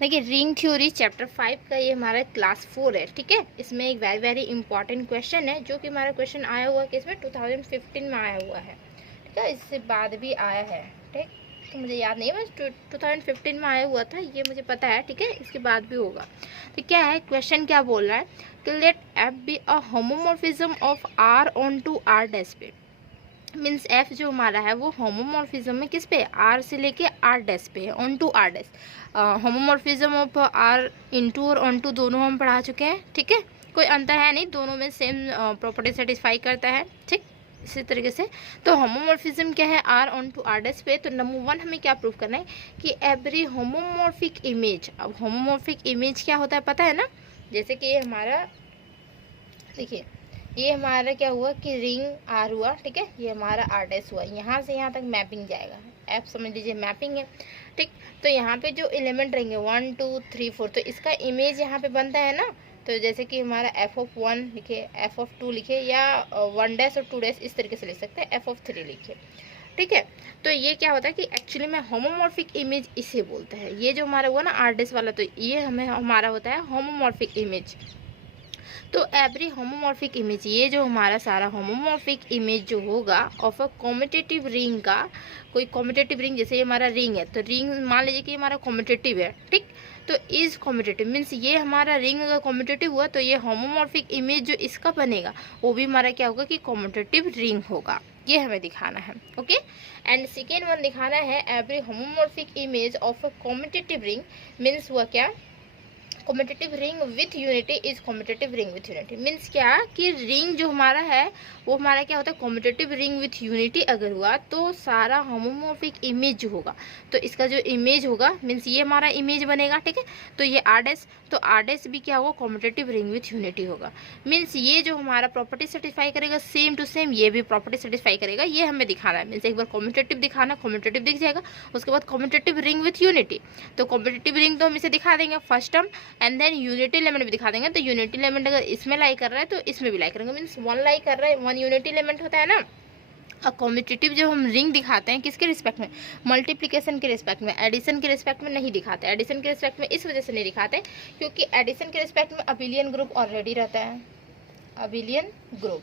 देखिए ring theory chapter 5 का ये हमारा क्लास 4 है, ठीक है। इसमें एक वेरी वेरी इंपॉर्टेंट क्वेश्चन है जो कि हमारा क्वेश्चन आया हुआ है कि इसमें 2015 में आया हुआ है, ठीक है। इससे बाद भी आया है, ठीक, तो मुझे याद नहीं है, बस 2015 में आया हुआ था, ये मुझे पता है, ठीक है। इसके बाद भी होगा। तो क्या है क्वेश्चन, क्या बोल रहा है कि let f be a homomorphism of r onto r dash पे। मीन्स एफ जो हमारा है वो होमोमॉर्फिज्म में किस पे, आर से लेके आर डैश पे है, onto r dash. Homomorphism of r into और ऑन टू दोनों हम पढ़ा चुके हैं, ठीक है। कोई अंतर है नहीं, दोनों में सेम प्रॉपर्टी सेटिस्फाई करता है, ठीक। इसी तरीके से तो होमोमॉर्फिज्म क्या है, r onto r dash पे। तो नंबर 1 हमें क्या प्रूव करना है कि एवरी होमोमॉर्फिक इमेज। अब होमोमॉर्फिक इमेज क्या होता है पता है ना, जैसे कि ये हमारा, देखिए ये हमारा क्या हुआ कि रिंग आर हुआ, ठीक है, ये हमारा आर डैश हुआ, यहाँ से यहाँ तक मैपिंग जाएगा, एफ समझ लीजिए मैपिंग है, ठीक। तो यहाँ पे जो एलिमेंट रहेंगे 1 2 3 4, तो इसका इमेज यहाँ पे बनता है ना। तो जैसे कि हमारा एफ ऑफ 1 लिखे, एफ ऑफ 2 लिखे, या 1 डैश और 2 डैश इस तरीके से लिख सकते हैं, एफ ऑफ 3 लिखे, ठीक है। तो ये क्या होता है कि एक्चुअली में होमोमॉर्फिक इमेज इसे बोलते हैं। ये जो हमारा हुआ ना आर डैश वाला, तो ये हमें हमारा होता है होमोमॉर्फिक इमेज। तो एवरी होमोमॉर्फिक इमेज, ये जो हमारा सारा होमोमॉर्फिक इमेज जो होगा ऑफ अ कॉम्यूटेटिव रिंग का, कोई कॉम्यूटेटिव रिंग, जैसे ये हमारा रिंग है, तो रिंग मान लीजिए कि हमारा कॉम्यूटेटिव है, ठीक। तो इज कॉम्यूटेटिव मीन्स ये हमारा रिंग अगर कॉम्यूटेटिव हुआ तो ये होमोमॉर्फिक इमेज जो इसका बनेगा वो भी हमारा क्या होगा कि कॉम्यूटेटिव रिंग होगा। ये हमें दिखाना है, ओके। एंड सेकेंड वन दिखाना है every homomorphic image of a commutative ring, means हुआ क्या, competitive ring with unity is competitive ring with unity. Means क्या कि रिंग जो हमारा है वो हमारा क्या होता है कॉम्पिटिटिव रिंग विथ यूनिटी अगर हुआ तो सारा होमोमॉर्फिक इमेज जो होगा, तो इसका जो इमेज होगा मीन्स ये हमारा इमेज बनेगा, ठीक है। तो ये आर डैश, तो आर डैश भी क्या होगा कॉम्पिटिटिव रिंग विथ यूनिटी होगा। मीन्स ये जो हमारा प्रॉपर्टी सेटिस्फाई करेगा सेम टू सेम ये भी प्रॉपर्टी सेटिस्फाई करेगा, ये हमें दिखाना है। मीन्स एक बार कॉम्पिटिटिव दिखाना, कॉम्पिटिटिव दिख जाएगा, उसके बाद कॉम्पिटिटिव रिंग विथ यूनिटी। तो कॉम्पिटिटिव रिंग तो हम इसे दिखा देंगे first term, and than unity element भी दिखा देंगे। तो यूनिटी एलिमेंट अगर इसमें लाई कर रहा है तो इसमें भी लाई करेंगे, मीन्स 1 लाई कर रहा है, 1 यूनिटी एलिमेंट होता है ना। और कॉम्पिटिटिव जब हम रिंग दिखाते हैं किसके रिस्पेक्ट में, मल्टीप्लिकेशन के रिस्पेक्ट में, एडिशन के रिस्पेक्ट में नहीं दिखाते। एडिशन के रिस्पेक्ट में इस वजह से नहीं दिखाते क्योंकि एडिशन के रिस्पेक्ट में अबिलियन ग्रुप ऑलरेडी रहता है, अबिलियन ग्रुप,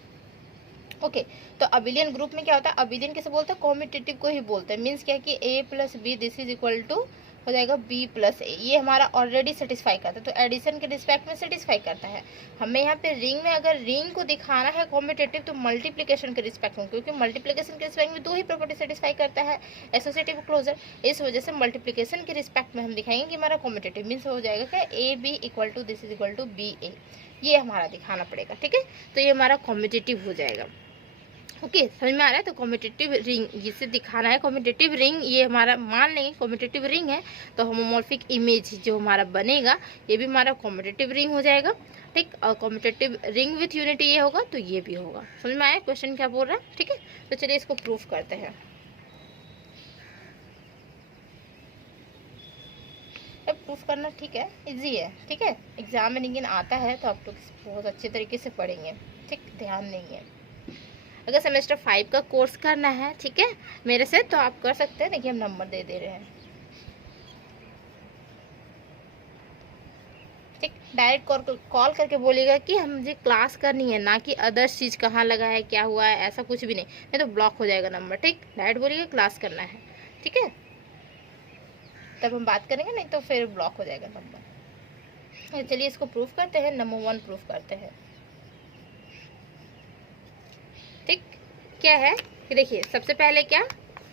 ओके। तो अबिलियन ग्रुप में क्या होता है, अबिलियन किसे बोलते हैं, कॉम्पिटिटिव को ही बोलते हैं। मीन्स क्या कि a प्लस b this is equal to हो जाएगा b प्लस ए, ये हमारा ऑलरेडी सेटिस्फाई करता है। तो एडिशन के रिस्पेक्ट में सेटिस्फाई करता है। हमें यहाँ पे रिंग में अगर रिंग को दिखाना है कॉम्पिटिटिव तो मल्टीप्लिकेशन के रिस्पेक्ट में, क्योंकि मल्टीप्लिकेशन के रिस्पेक्ट में 2 ही प्रॉपर्टी सेटिस्फाई करता है, एसोसिएटिव क्लोजर। इस वजह से मल्टीप्लिकेशन के रिस्पेक्ट में हम दिखाएंगे कि हमारा कॉम्पिटिटिव मीन्स हो जाएगा क्या, A B equal to this is equal to B A, ये हमारा दिखाना पड़ेगा, ठीक है। तो ये हमारा कॉम्पिटिटिव हो जाएगा, ओके। समझ में आ रहा है। तो कॉम्पिटिटिव रिंग जिसे दिखाना है, कॉम्पिटिटिव रिंग ये हमारा मान लेंगे कॉम्पिटिटिव रिंग है, तो होमोमॉर्फिक इमेज जो हमारा बनेगा ये भी हमारा कॉम्पिटिटिव रिंग हो जाएगा, ठीक। और कॉम्पिटिटिव रिंग विथ यूनिटी ये होगा तो ये भी होगा। समझ में आया क्वेश्चन क्या बोल रहा है, ठीक है। तो चलिए इसको प्रूफ करते हैं। प्रूफ करना ठीक है, इजी है, ठीक है। एग्जाम में लेकिन आता है तो आप लोग बहुत अच्छे तरीके से पढ़ेंगे, ठीक, ध्यान नहीं है। अगर सेमेस्टर 5 का कोर्स करना है, ठीक है, मेरे से, तो आप कर सकते हैं। देखिए हम नंबर दे दे रहे हैं, ठीक। डायरेक्ट कॉल करके बोलिएगा कि हम मुझे क्लास करनी है, ना कि अदर्स चीज़ कहाँ लगा है क्या हुआ है, ऐसा कुछ भी नहीं तो ब्लॉक हो जाएगा नंबर, ठीक। डायरेक्ट बोलिएगा क्लास करना है, ठीक है, तब हम बात करेंगे, नहीं तो फिर ब्लॉक हो जाएगा नंबर। चलिए इसको प्रूफ करते हैं, नंबर 1 प्रूफ करते हैं, ठीक। क्या है कि देखिए सबसे पहले क्या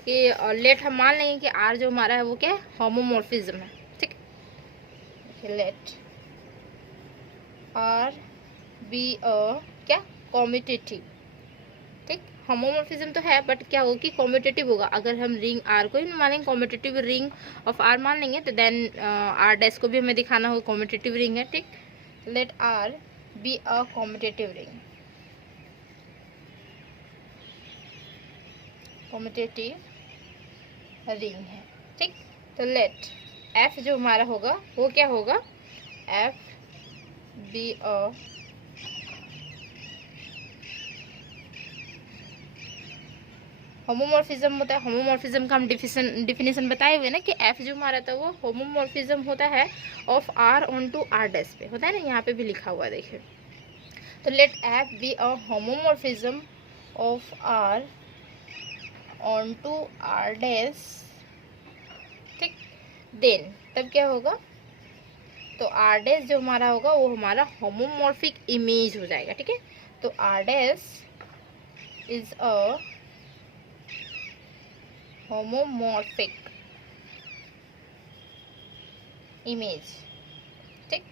कि लेट हम मान लेंगे कि आर जो हमारा है वो क्या है होमोमॉर्फिज्म है, ठीक। लेट आर बी अ क्या कॉम्यूटेटिव, ठीक। होमोमॉर्फिज्म तो है बट क्या होगा कि कॉम्यूटेटिव होगा। अगर हम रिंग आर को ही मानेंगे कॉम्यूटेटिव रिंग ऑफ आर मान लेंगे तो देन आर डैश को भी हमें दिखाना होगा कॉम्यूटेटिव रिंग है, ठीक। Let r be a commutative ring, commutative ring है, ठीक। तो लेट एफ जो हमारा होगा वो क्या होगा, एफ बी अ होमोमॉर्फिज्म होता है। होमोमॉर्फिज्म का हम डिफिनेशन बताए हुए ना कि एफ जो हमारा था वो होमोमॉर्फिज्म होता है of r onto r dash पे होता है ना, यहाँ पे भी लिखा हुआ है देखिए। तो let f be a homomorphism of r onto r dash, ठीक। देन तब क्या होगा, तो आर डैश जो हमारा होगा वो हमारा होमोमॉर्फिक इमेज हो जाएगा, ठीक है। तो r dash is a homomorphic image, ठीक।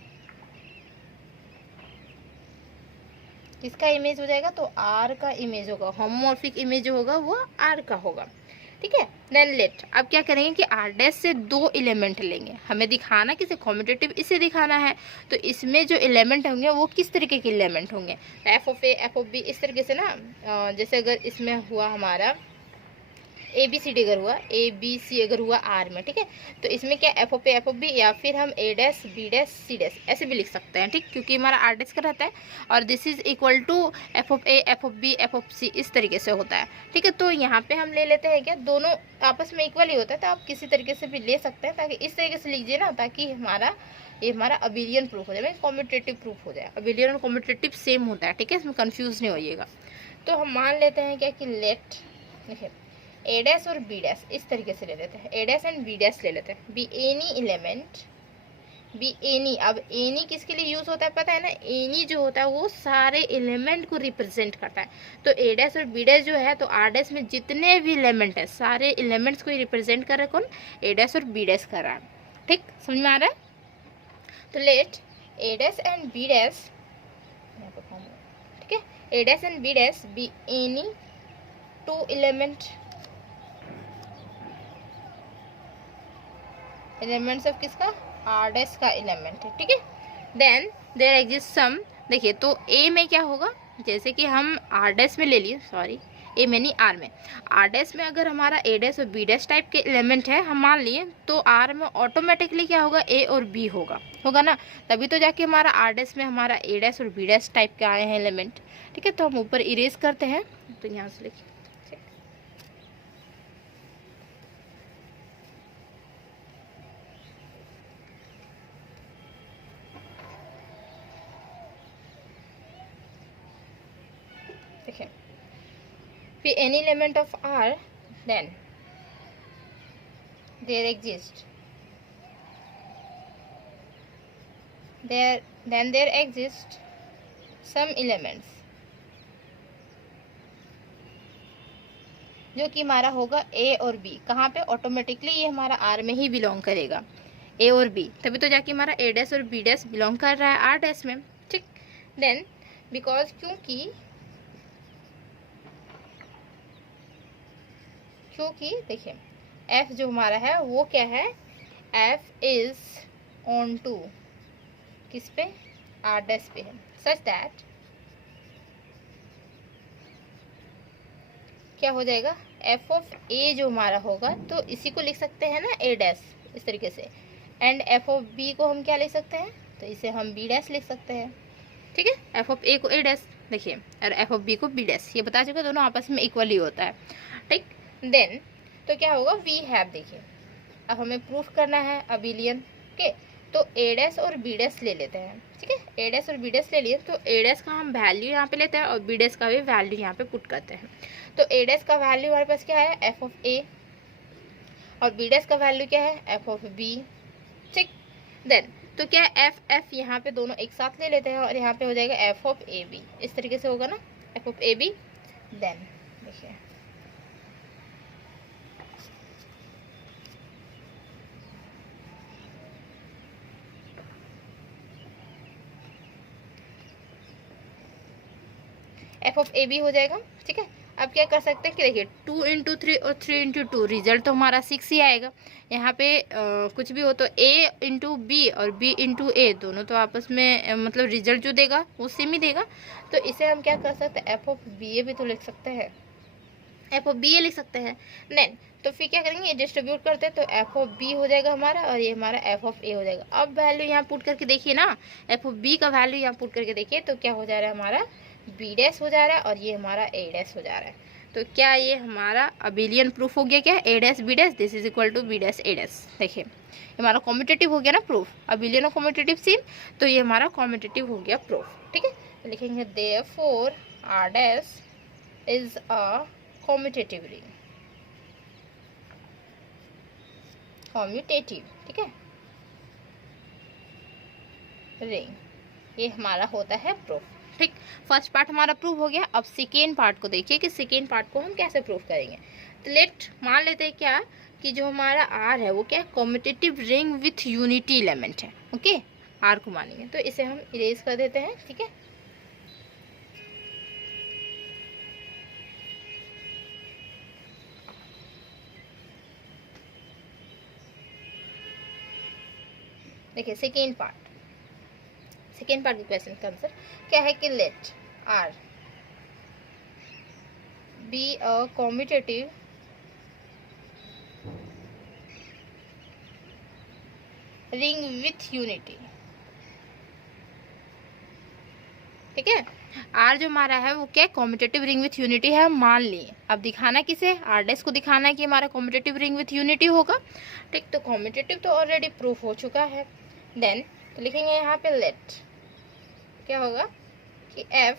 किसका इमेज हो जाएगा, तो आर का इमेज होगा। होमोमॉर्फिक इमेज जो होगा वो आर का होगा, ठीक है। देन लेट, अब क्या करेंगे कि आर डैश से दो एलिमेंट लेंगे, हमें दिखाना किसे, कॉम्यूटेटिव इसे दिखाना है। तो इसमें जो एलिमेंट होंगे वो किस तरीके के एलिमेंट होंगे, f of A F of b इस तरीके से ना। जैसे अगर इसमें हुआ हमारा ए बी सी डी अगर हुआ, ए बी सी अगर हुआ आर में, ठीक है। तो इसमें क्या F of A F of B, या फिर हम A dash B dash C dash ऐसे भी लिख सकते हैं, ठीक, क्योंकि हमारा आर डैश का रहता है और this is equal to F of A F of B F of C इस तरीके से होता है, ठीक है। तो यहाँ पे हम ले लेते हैं क्या, दोनों आपस में इक्वल ही होता है, तो आप किसी तरीके से भी ले सकते हैं, ताकि इस तरीके से लीजिए ना, ताकि ये हमारा अबिलियन प्रूफ हो जाए, कॉम्यूटेटिव प्रूफ हो जाए। अबिलियन और कॉम्यूटेटिव सेम होता है, ठीक है, इसमें कंफ्यूज नहीं होइएगा। तो हम मान लेते हैं क्या कि लेट, देखिए ए डैश और बी डैश इस तरीके से ले लेते हैं, ए डैश एंड बी डैश ले लेते हैं। Be any element, be any, अब एनी किसके लिए यूज होता है पता है ना, एनी जो होता है वो सारे एलिमेंट को रिप्रेजेंट करता है। तो ए डैश और बी डैश जो है, तो आर डैश में जितने भी एलिमेंट है सारे एलिमेंट्स को रिप्रेजेंट कर रहा है कौन, ए डैश और बी डैश कर रहा है, ठीक, समझ में आ रहा है। तो let A dash and B dash, ठीक है, A dash and B dash be any two elements of किसका, आर डैश का एलिमेंट है, ठीक है। देन देयर एग्जिस्ट सम, देखिए तो ए में क्या होगा, जैसे कि हम आर डैश में ले लिए, सॉरी ए में नहीं आर में, आर डैश में अगर हमारा ए डैश और बी डैश टाइप के एलिमेंट है हम मान लिए, तो आर में ऑटोमेटिकली क्या होगा, ए और बी होगा ना, तभी तो जाके हमारा आर डैश में हमारा ए डैश और बी डैश टाइप के आए हैं एलिमेंट, ठीक है। तो हम ऊपर इरेज करते हैं, तो यहाँ से लिखिए देखिए, फिर any element of r, then there exist, there exist some elements जो कि हमारा होगा ए और बी, कहाँ पे, ऑटोमेटिकली ये हमारा आर में ही बिलोंग करेगा, ए और बी, तभी तो जाके हमारा ए डैश और बी डैश बिलोंग कर रहा है आर डैश में, ठीक। देन बिकॉज क्योंकि देखिए एफ जो हमारा है वो क्या है, एफ इज ऑन टू किस पे, आर डैश पे है, सच दैट क्या हो जाएगा, एफ ऑफ ए जो हमारा होगा, तो इसी को लिख सकते हैं ना ए डैश इस तरीके से, एंड एफ ऑफ बी को हम क्या लिख सकते हैं, तो इसे हम बी डैश लिख सकते हैं, ठीक है। एफ ऑफ ए को ए डैश देखिए और एफ ऑफ बी को बी डैश, ये बता चुके दोनों आपस में इक्वली होता है, ठीक। देन तो क्या होगा, वी हैव, देखिए अब हमें प्रूफ करना है अबिलियन के, तो ए डैश और बी डैश ले लेते हैं, ठीक है। ए डैश और बी डैश ले लिए, तो ए डैश का हम वैल्यू यहाँ पे लेते हैं और बी डैश का भी वैल्यू यहाँ पे पुट करते हैं। तो ए डैश का वैल्यू हमारे पास क्या है, एफ ऑफ ए, और बी डैश का वैल्यू क्या है, एफ ऑफ बी, ठीक। देन तो क्या एफ यहाँ पे दोनों एक साथ ले लेते हैं और यहाँ पे हो जाएगा एफ ऑफ ए बी, इस तरीके से होगा ना, f of a b. Then देखिए एफ ऑफ ए बी हो जाएगा, ठीक है। अब क्या कर सकते हैं कि देखिए 2 इंटू 3 और 3 इंटू 2, रिजल्ट तो हमारा 6 ही आएगा। यहाँ पे कुछ भी हो तो a इंटू बी और b इंटू ए दोनों तो आपस में मतलब रिजल्ट जो देगा वो सेम ही देगा। तो इसे हम क्या कर सकते हैं, एफ ऑफ बी ए भी तो लिख सकते हैं, एफ ऑफ बी ए लिख सकते हैं। देन तो फिर क्या करेंगे, ये डिस्ट्रीब्यूट करते हैं, तो एफ ऑफ बी हो जाएगा हमारा और ये हमारा एफ ऑफ ए हो जाएगा। अब वैल्यू यहाँ पुट करके देखिए ना, एफ ऑफ बी का वैल्यू यहाँ पुट करके देखिए, तो क्या हो जा रहा है हमारा बी डैश हो जा रहा है और ये हमारा ए डैश हो जा रहा है। तो क्या ये हमारा अबिलियन प्रूफ हो गया? क्या A dash B dash this is equal to B dash A dash. देखिए हमारा कॉम्पिटेटिव हो गया ना प्रूफ, अबिलियन और कॉम्पिटेटिव सेम, तो ये हमारा कॉम्पिटेटिव हो गया प्रूफ। ठीक है, लिखेंगे therefore r dash is a competitive ring, commutative, ठीक है, रिंग, ये हमारा होता है प्रूफ। ठीक, फर्स्ट पार्ट हमारा प्रूव हो गया। अब सेकेंड पार्ट को देखिए कि सेकेंड पार्ट को हम कैसे प्रूव करेंगे। तो लेट मान लेते हैं क्या कि जो हमारा आर है वो क्या है, competitive ring with unity element है। ओके, आर को मानेंगे तो इसे हम इरेज कर देते हैं। ठीक है, देखिए सेकेंड पार्ट के क्वेश्चन का आंसर क्या है कि let r be a competitive ring with unity. ठीक है, आर जो हमारा है वो क्या कॉम्पिटेटिव रिंग विथ यूनिटी है, हम मान लिए। अब दिखाना किसे, आर डैश को दिखाना है कि हमारा कॉम्पिटेटिव रिंग विथ यूनिटी होगा। ठीक, तो कॉम्पिटेटिव तो ऑलरेडी प्रूफ हो चुका है। देन तो लिखेंगे यहाँ पे लेट क्या होगा कि एफ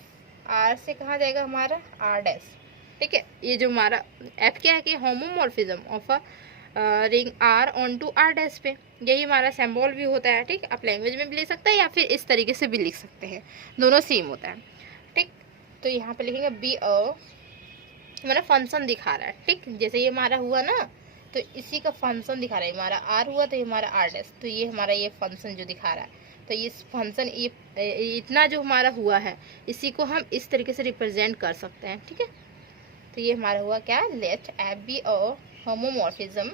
आर से कहा जाएगा हमारा आर डैश। ठीक है, ये जो हमारा एफ क्या है कि homomorphism of a ring r onto r dash पे, यही हमारा सिंबल भी होता है। ठीक, आप लैंग्वेज में भी लिख सकते हैं या फिर इस तरीके से भी लिख सकते हैं, दोनों सेम होता है। ठीक, तो यहाँ पे लिखेंगे बी अ हमारा फंक्शन दिखा रहा है। ठीक, जैसे ये हमारा हुआ ना तो इसी का फंक्शन दिखा रहा है, हमारा आर हुआ तो ये हमारा आर डैश, तो ये हमारा ये फंक्शन जो दिखा रहा है, तो ये फंक्शन ये इतना जो हमारा हुआ है इसी को हम इस तरीके से रिप्रेजेंट कर सकते हैं। ठीक है, तो ये हमारा हुआ क्या, let f be a homomorphism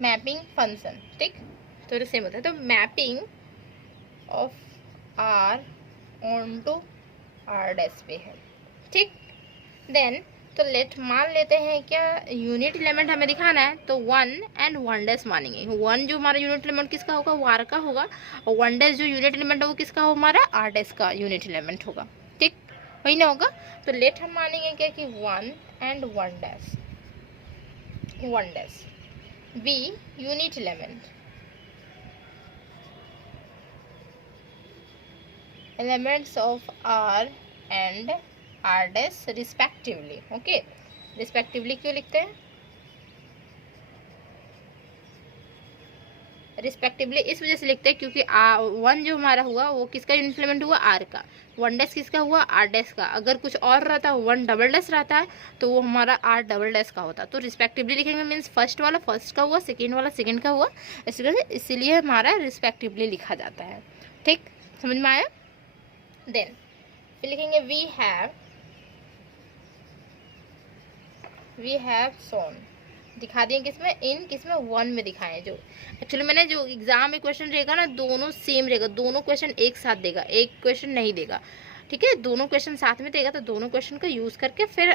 mapping function. ठीक, तो सेम होता है, तो mapping of r onto r dash पे है। ठीक, देन तो लेट मान लेते हैं क्या यूनिट एलिमेंट हमें दिखाना है, तो 1 एंड 1 डैश मानेंगे। 1 जो हमारा यूनिट एलिमेंट किसका होगा, वो आर का होगा, और 1 डैश जो यूनिट एलिमेंट है वो किसका होगा, हमारा आर डैश का यूनिट एलिमेंट होगा। ठीक, वही ना होगा, तो लेट हम मानेंगे क्या कि 1 and 1 dash be unit elements of r and r dash respectively. Okay, respectively क्यों लिखते हैं, रिस्पेक्टिवली इस वजह से लिखते हैं क्योंकि 1 जो हमारा हुआ वो किसका यूनिट एलिमेंट हुआ, आर का, 1 डैश किसका हुआ, आर डैश का। अगर कुछ और रहता 1 डबल डैश रहता है तो वो हमारा आर डबल डैश का होता। तो रिस्पेक्टिवली लिखेंगे मीन्स फर्स्ट वाला फर्स्ट का हुआ, सेकेंड वाला सेकेंड का हुआ, इसीलिए हमारा रिस्पेक्टिवली लिखा जाता है। ठीक, समझ में आया। देन फिर लिखेंगे वी हैव सोन, दिखा दिए किसमें, किसमें 1 में दिखाएं। जो एक्चुअली मैंने जो एग्जाम में क्वेश्चन रहेगा ना दोनों सेम रहेगा, दोनों क्वेश्चन एक साथ देगा, एक क्वेश्चन नहीं देगा। ठीक है, दोनों क्वेश्चन साथ में देगा तो दोनों क्वेश्चन का यूज करके फिर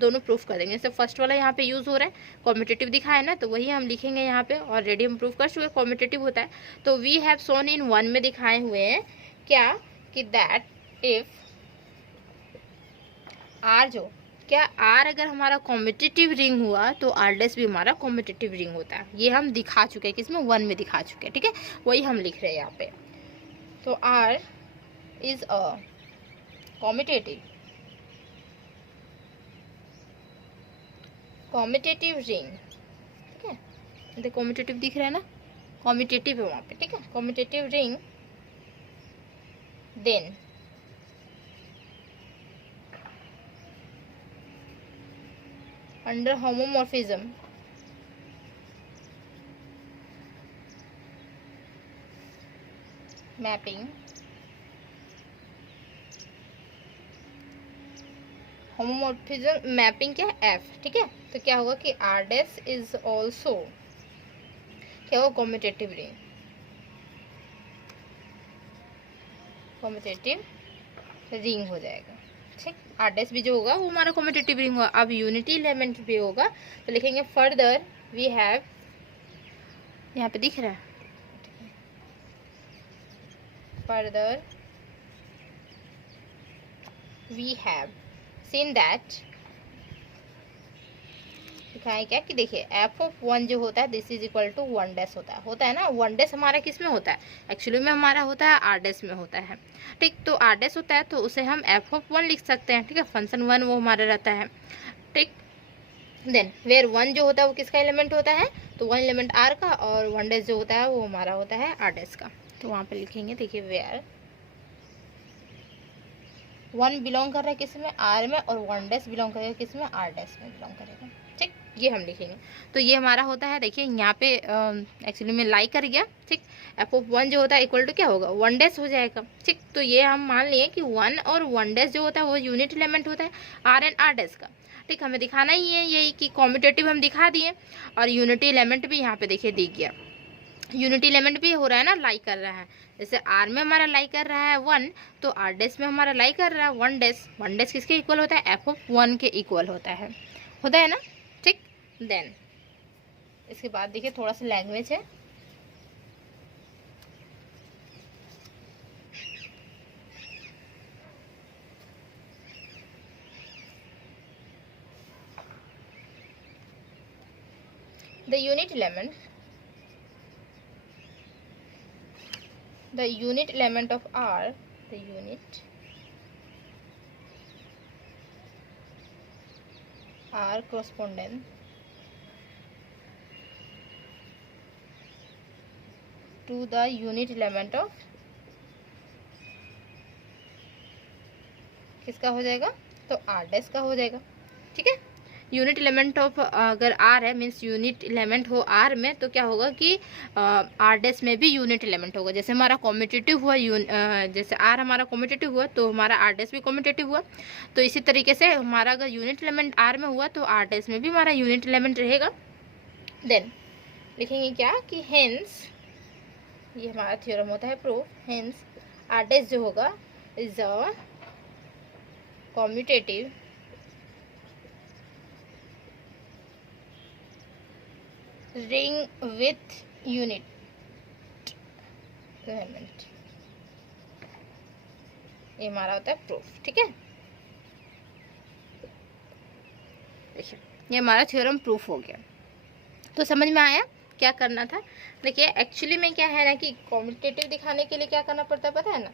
दोनों प्रूफ कर देंगे। जैसे फर्स्ट वाला यहाँ पे यूज हो रहा है, कॉम्पिटेटिव दिखाया है ना, तो वही हम लिखेंगे यहाँ पे, ऑलरेडी हम प्रूफ कर चुके, कॉम्पिटेटिव होता है। तो वी हैव सोन इन 1 में दिखाए हुए हैं क्या कि दैट इफ आर जो क्या आर अगर हमारा कॉम्पिटिटिव रिंग हुआ तो आर डैश भी हमारा कॉम्पिटिटिव रिंग होता है। ये हम दिखा चुके हैं किसमें, 1 में दिखा चुके हैं। ठीक है, वही हम लिख रहे हैं यहाँ पे। तो r is a competitive ring. ठीक है, कॉम्पिटिटिव दिख रहा है ना, कॉम्पिटिटिव है वहाँ पे। ठीक है, competitive ring then under homomorphism mapping homomorphism mapping क्या है, एफ। ठीक है, तो क्या होगा कि आर डैश इज ऑल्सो क्या होगा, कॉम्पिटेटिव रिंग हो जाएगा। ठीक, आर डैश भी जो होगा वो हमारा कम्यूटेटिव रिंग होगा। अब यूनिटी एलिमेंट भी होगा तो लिखेंगे फर्दर वी हैव, यहाँ पे दिख रहा है, further we have seen that, दिखाएं क्या कि देखिए एफ ऑफ वन जो होता है this is equal to one dash होता है ना। वन डैश हमारा किस में होता है, एक्चुअली में हमारा होता है आर डैश में होता है। ठीक, तो आर डैश होता है तो उसे हम एफ ऑफ वन लिख सकते हैं। ठीक है, फंक्शन वन वो हमारा रहता है। ठीक, देन वेयर वन जो होता है वो किसका एलिमेंट होता है, तो वन एलिमेंट आर का, और वन डैश जो होता है वो हमारा होता है आर डैश का। तो वहाँ पे लिखेंगे देखिए वेयर वन बिलोंग कर रहा है किस में, आर में, और वन डैश बिलोंग करेगा किस में, आर डैश में बिलोंग करेगा। ठीक, ये हम लिखेंगे। तो ये हमारा होता है, देखिए यहाँ पे एक्चुअली में लाई कर गया। ठीक, एफ ऑफ वन जो होता है इक्वल टू क्या होगा, वन डैश हो जाएगा। ठीक, तो ये हम मान लिए कि वन और वन डैश जो होता है वो यूनिट एलिमेंट होता है आर एंड आर डैश का। ठीक, हमें दिखाना ही है यही कि कॉम्यूटेटिव हम दिखा दिए, और यूनिटी एलिमेंट भी यहाँ पे देखिए दिख गया। यूनिटी एलिमेंट भी हो रहा है ना, लाई कर रहा है। जैसे आर में हमारा लाई कर रहा है वन, तो आर डैश में हमारा लाई कर रहा है वन डैश। वन डैश किसके इक्वल होता है, एफ ऑफ वन के इक्वल होता है ना। ठीक, देन इसके बाद देखिए थोड़ा सा लैंग्वेज है। The unit element of R, the unit R corresponding to the unit element of, किसका हो जाएगा, तो आर डैश का हो जाएगा। ठीक है, यूनिट एलिमेंट ऑफ अगर आर है मीन्स यूनिट एलिमेंट हो आर में, तो क्या होगा कि आर डैश में भी यूनिट एलिमेंट होगा। जैसे हमारा कॉम्यूटेटिव हुआ जैसे आर हमारा कॉम्यूटेटिव हुआ तो हमारा आर डैश भी कॉम्यूटेटिव हुआ। तो इसी तरीके से हमारा अगर यूनिट एलिमेंट आर में हुआ तो आर डैश में भी हमारा यूनिट एलिमेंट रहेगा। देन लिखेंगे क्या कि हेंस, ये हमारा थ्योरम होता है प्रूफ, हेंस आर डैश जो होगा is a commutative ring with unit element. ये हमारा होता है प्रूफ। ठीक है, देखिए ये हमारा थ्योरम प्रूफ हो गया। तो समझ में आया क्या करना था। देखिए एक्चुअली में क्या है ना कि कॉम्यूटेटिव दिखाने के लिए क्या करना पड़ता है पता है ना,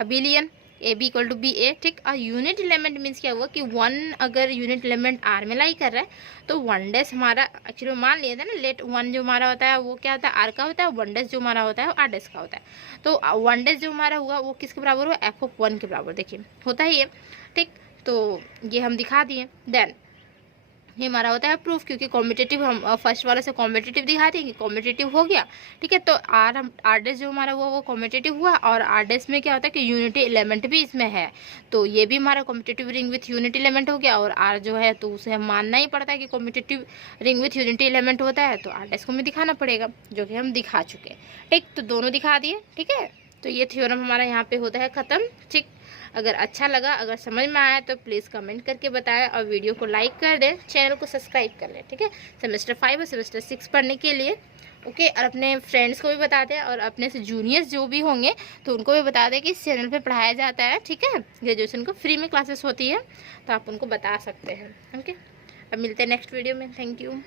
abelian A B equal to B A. ठीक, और यूनिट एलिमेंट मीन्स क्या हुआ कि वन अगर यूनिट एलिमेंट आर में लाई कर रहा है तो वन डैश हमारा एक्चुअली मान लिया था ना, लेट वन जो हमारा होता है वो क्या होता है, आर का होता है, वन डैश जो हमारा होता है वो आर डैश का होता है। तो वन डैश जो हमारा हुआ वो किसके बराबर हुआ, एफ ऑफ वन के बराबर। देखिए होता ही है। ठीक, तो ये हम दिखा दिए। देन ये हमारा होता है प्रूफ, क्योंकि कॉम्पिटिटिव हम फर्स्ट वाले से कॉम्पिटिटिव दिखा देंगे, कॉम्पिटिटिव हो गया। ठीक है, तो आर डैश जो हमारा वो कॉम्पिटिटिव हुआ, और आर डैश में क्या होता है कि यूनिटी एलिमेंट भी इसमें है, तो ये भी हमारा competitive ring with unity element हो गया। और आर जो है तो उसे हम मानना ही पड़ता है कि competitive ring with unity element होता है, तो आर डैश को हमें दिखाना पड़ेगा, जो कि हम दिखा चुके। ठीक, तो दोनों दिखा दिए। ठीक है, तो ये थ्योरम हमारा यहाँ पे होता है ख़त्म। ठीक, अगर अच्छा लगा, अगर समझ में आया तो प्लीज़ कमेंट करके बताएं, और वीडियो को लाइक कर दें, चैनल को सब्सक्राइब कर लें। ठीक है, सेमेस्टर 5 और सेमेस्टर 6 पढ़ने के लिए। ओके, और अपने फ्रेंड्स को भी बता दें, और अपने से जूनियर्स जो भी होंगे तो उनको भी बता दें कि इस चैनल पे पढ़ाया जाता है। ठीक है, ग्रेजुएशन को फ्री में क्लासेस होती है, तो आप उनको बता सकते हैं। ओके, अब मिलते हैं नेक्स्ट वीडियो में। Thank you.